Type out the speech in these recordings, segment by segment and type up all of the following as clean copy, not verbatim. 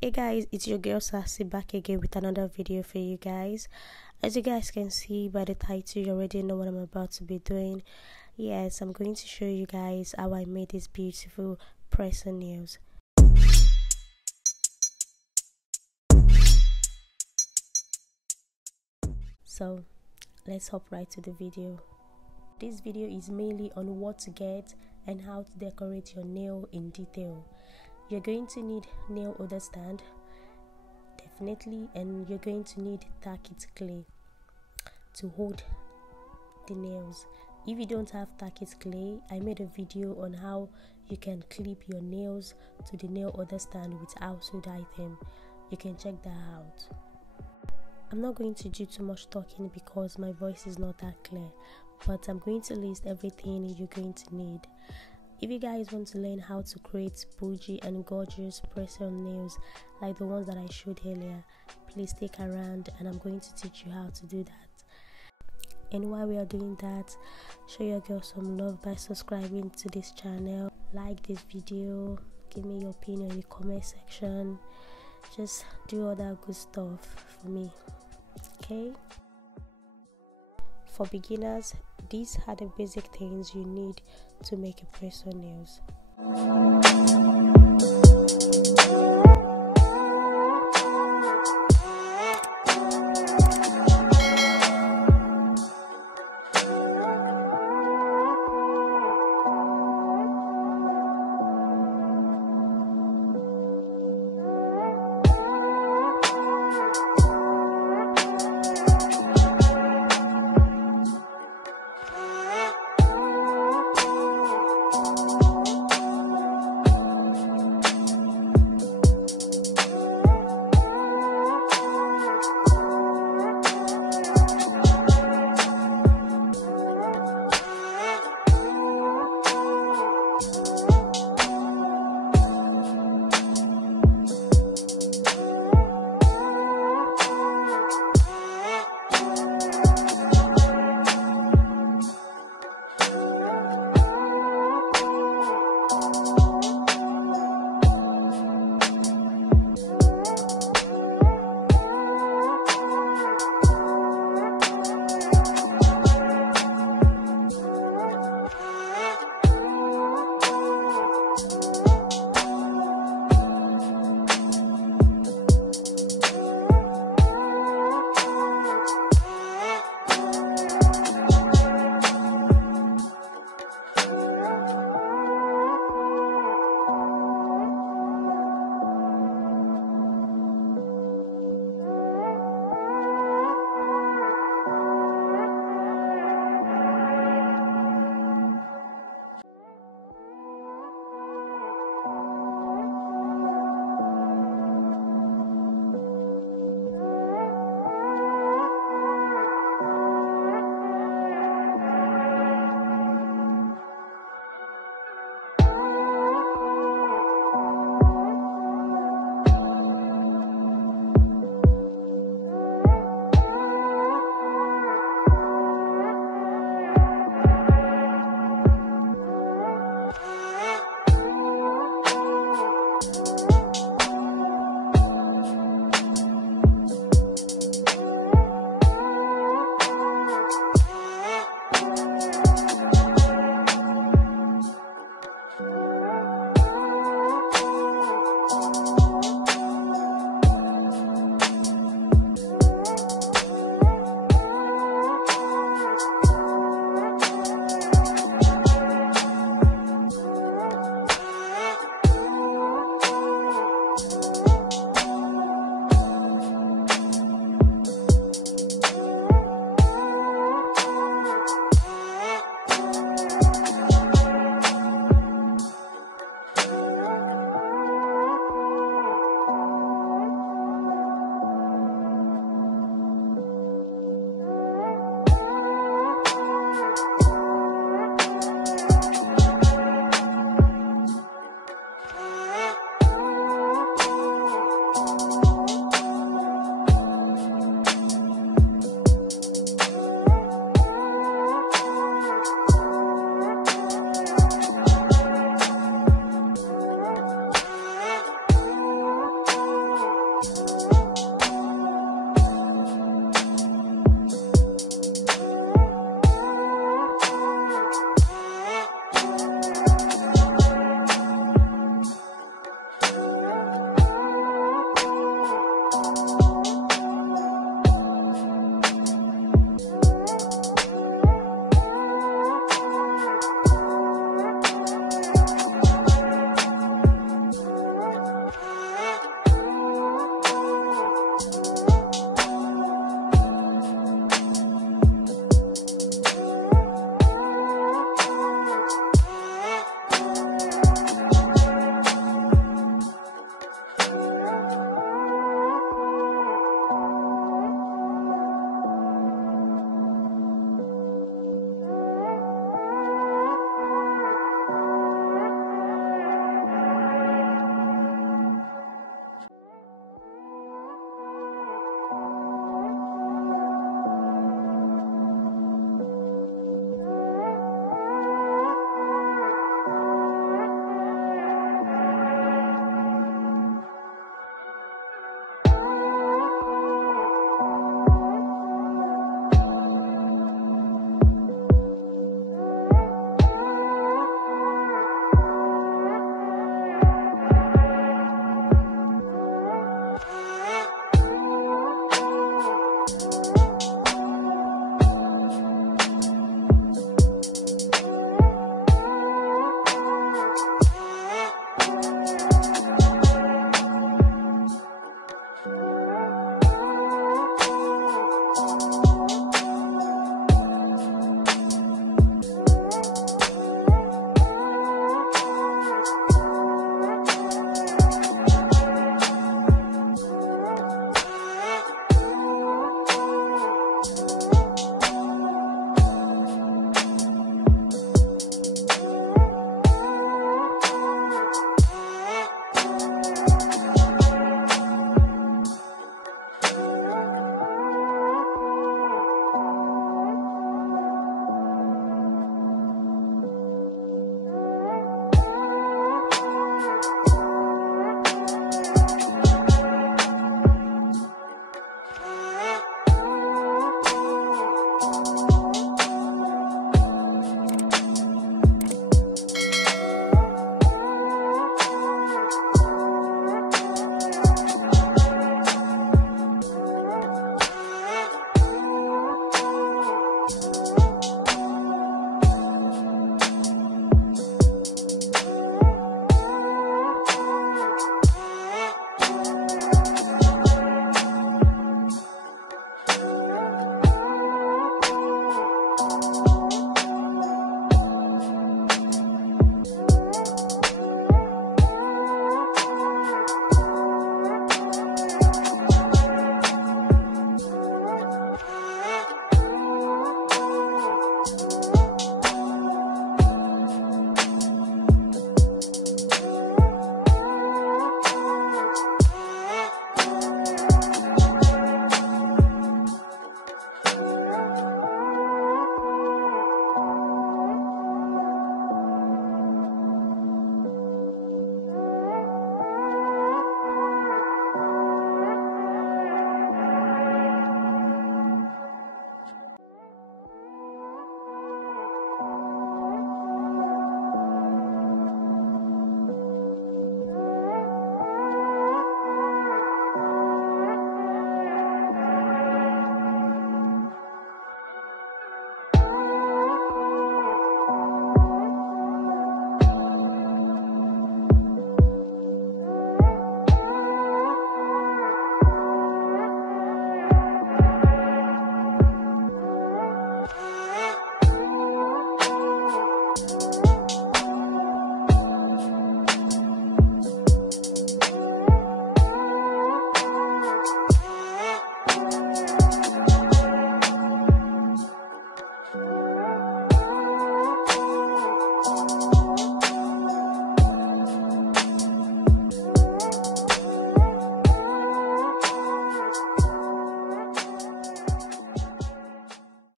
Hey guys, it's your girl Saccy back again with another video for you guys. As you guys can see by the title, you already know what I'm about to be doing. Yes, I'm going to show you guys how I made this beautiful press-on nails. So let's hop right to the video. This video is mainly on what to get and how to decorate your nail in detail. You're going to need nail holder stand, definitely, and you're going to need tacked clay to hold the nails. If you don't have tacked clay, I made a video on how you can clip your nails to the nail holder stand with household item. You can check that out. I'm not going to do too much talking because my voice is not that clear, but I'm going to list everything you're going to need. If you guys want to learn how to create bougie and gorgeous press-on nails like the ones that I showed earlier, please stick around and I'm going to teach you how to do that. And while we are doing that, show your girl some love by subscribing to this channel. Like this video, give me your opinion in the comment section. Just do all that good stuff for me, okay? For beginners, these are the basic things you need to make a press-on nails.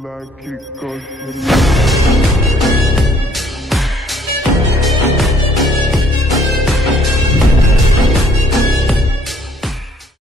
Like it 'cause